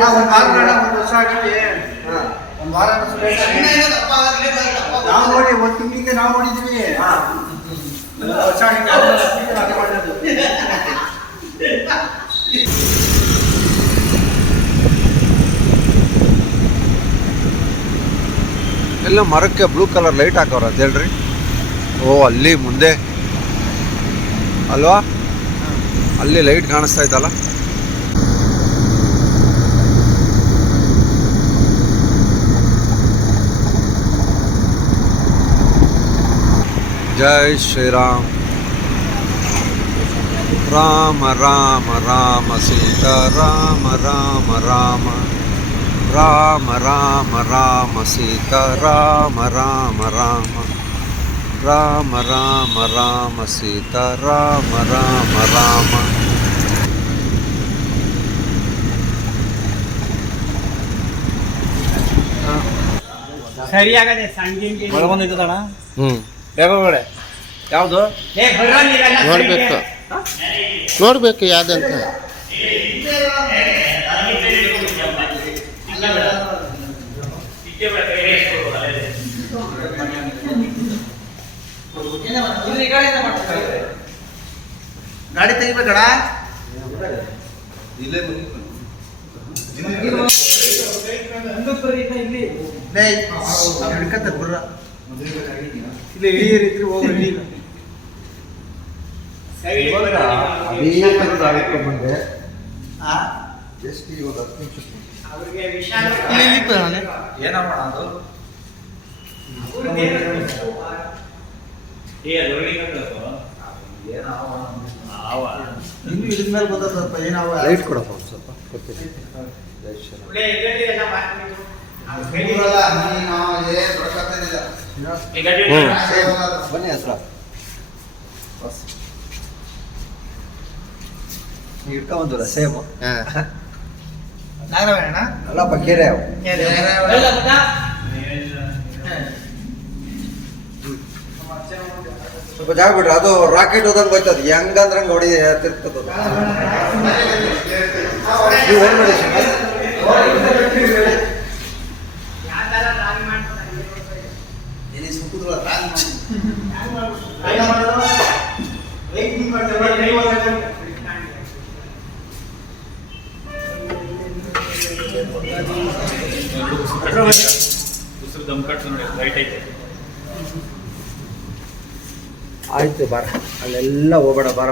ಅಣ್ಣ, ಒಂದ್ ವಾರ ಬೇಡ, ಒಂದ್ ವರ್ಷ ಆಗಲಿ ಹಾ. ಒಂದ್ ವಾರ ನಾವು ನೋಡಿ ಒಂದ್ ತಿಂಗಳಿಗೆ ನಾವು ನೋಡಿದ್ವಿ. ವರ್ಷ ಎಲ್ಲ ಮರಕ್ಕೆ ಬ್ಲೂ ಕಲರ್ ಲೈಟ್ ಹಾಕವ್ರ ಅಂತ ಹೇಳ್ರಿ. ಓ ಅಲ್ಲಿ ಮುಂದೆ. ಅಲ್ವಾ? ಅಲ್ಲಿ ಲೈಟ್ ಕಾಣಿಸ್ತಾ ಇತ್ತಲ್ಲ ಜೈ ಶ್ರೀರಾಮ್ ರಾಮ ರಾಮ ರಾಮ ಸೀತಾ ರಾಮ ರಾಮ ರಾಮ ರಾಮ ರಾಮ ರಾಮ ಸೀತಾ ರಾಮ ರಾಮ ರಾಮ ರಾಮ ರಾಮ ರಾಮ ಸೀತಾ ರಾಮ ರಾಮ ರಾಮ ಸರಿ ಆಗದೆ ಸಂಗಿಂಗಿ ಮಳೆ ಬಂದೈತದಣ್ಣ ಹ್ಞೂ ಬೇರೆ ಯಾವುದು ನೋಡಬೇಕು ನೋಡಬೇಕು ಯಾವುದಂತ ಗಾಡಿ ತೆಗಿಬೇಕಡ ಲೇ, ನಾವ್ ಹಿಡ್ಕಂತ ಬರ್ರ ಇಲ್ಲ ಇಳಿಯರ್ ಇದ್ರೆ ಹೋಗ್ರಿ ಇಳಿ. ಬಂದೆ ಆ? ಎಷ್ಟು ಇವಾಗ ಹತ್ತು ನಿಮಿಷ ಅವ್ರಿಗೆ ವಿಶಾಲ. ಇನ್ನು ಸ್ವಲ್ಪ ಗೊತ್ತಾಗ್ತದಪ್ಪ ಏನಾವ? ಲೈಟ್ ಕೊಡಪ್ಪ ಸ್ವಲ್ಪ ಶ್ರೀರಾಮ್ ಒಳ್ಳೆ ಎಗ್ಗಡ್ಡೆ ಎಲ್ಲ ಮಾಡ್ತೀನಿ. ಅವ್ರ ಕೈಲಿ- ಊರಲ್ಲ, ನೀನು ಏನ್ ಬರಕತ್ತೇನಿಲ್ಲ. ಹ್ಞೂ ಬನ್ನಿ ಹತ್ರ ಸೇಮು ಅಲ್ಲಪ್ಪ? ಸ್ವಲ್ಪ ಜಾಗ ಬಿಡ್ರಿ ಅದು ರಾಕೆಟ್ ಹೋದಂಗೆ ಹೋಯ್ತದ ಹೆಂಗಂದ್ರೆ ಹಂಗೆ ಹೊಡಿ ತಿರ್ತದ ಉಸಿರು ದಮ್ ಕಟ್ಟು ನೋಡಿ ಲೈಟ್ ಐತೆ ಆಯ್ತು ಬಾರ ಅಲ್ಲೆಲ್ಲ ಹೋಗ್ಬೇಡ ಬಾರ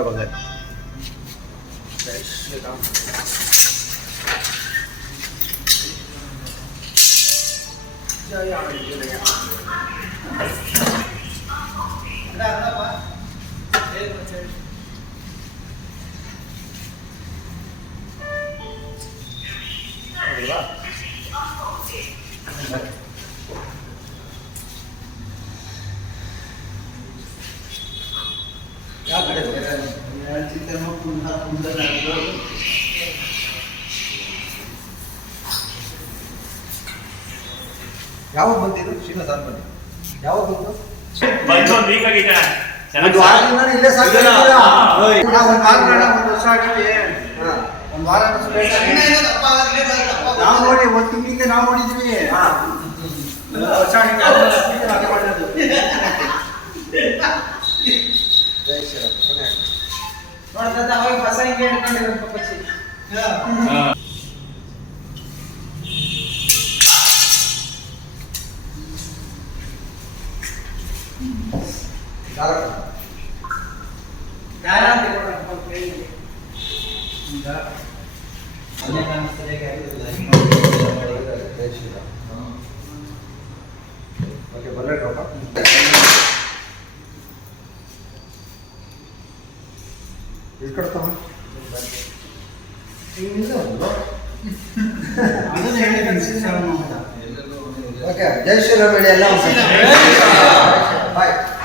ಬಂಗಾರ ಯಾವ ಕಡೆ ಹೋಗ್ತಾರೆ? ಎರಡು ಚಿಂತೆ ಮಾಡ್ಕೊಂಡು ಮುಂದೆ ನಡೆದು. ಯಾವಾಗ ಬಂದಿದ್ದು ಶ್ರೀನಿವಾಸ ಅಂತ ಬಂದಿ ಯಾವಾಗ ಬಂತು ಬಂದು ಒಂದು ವೀಕ್ ಆಗಿದೆ. ಒಂದು ವಾರದಿಂದ ಇಲ್ಲೇ ಸಾಕಿದ್ದೀರಾ? ಒಂದು ವಾರ ಬೇಡ, ಒಂದ್ ವರ್ಷ ಆಗಲಿ. ಒಂದ್ ವಾರ ನಾವು ನೋಡಿ ಒಂದ್ ನಾವು ನೋಡಿದ್ವಿ. ವರ್ಷ ಅವಾಗ ಬಸ ಹಿಂಗೆ. ಓಕೆ ಕಡ್ತಮ್ಮ ಅದನ್ನ ಹೇಳಿದ್ದೀನಿ ಶಿಕ್ಷಣ ಅಂತ. ಓಕೆ ಜೈ ಶ್ರೀರಾಮ್ ಹೇಳಿ ಎಲ್ಲ はい。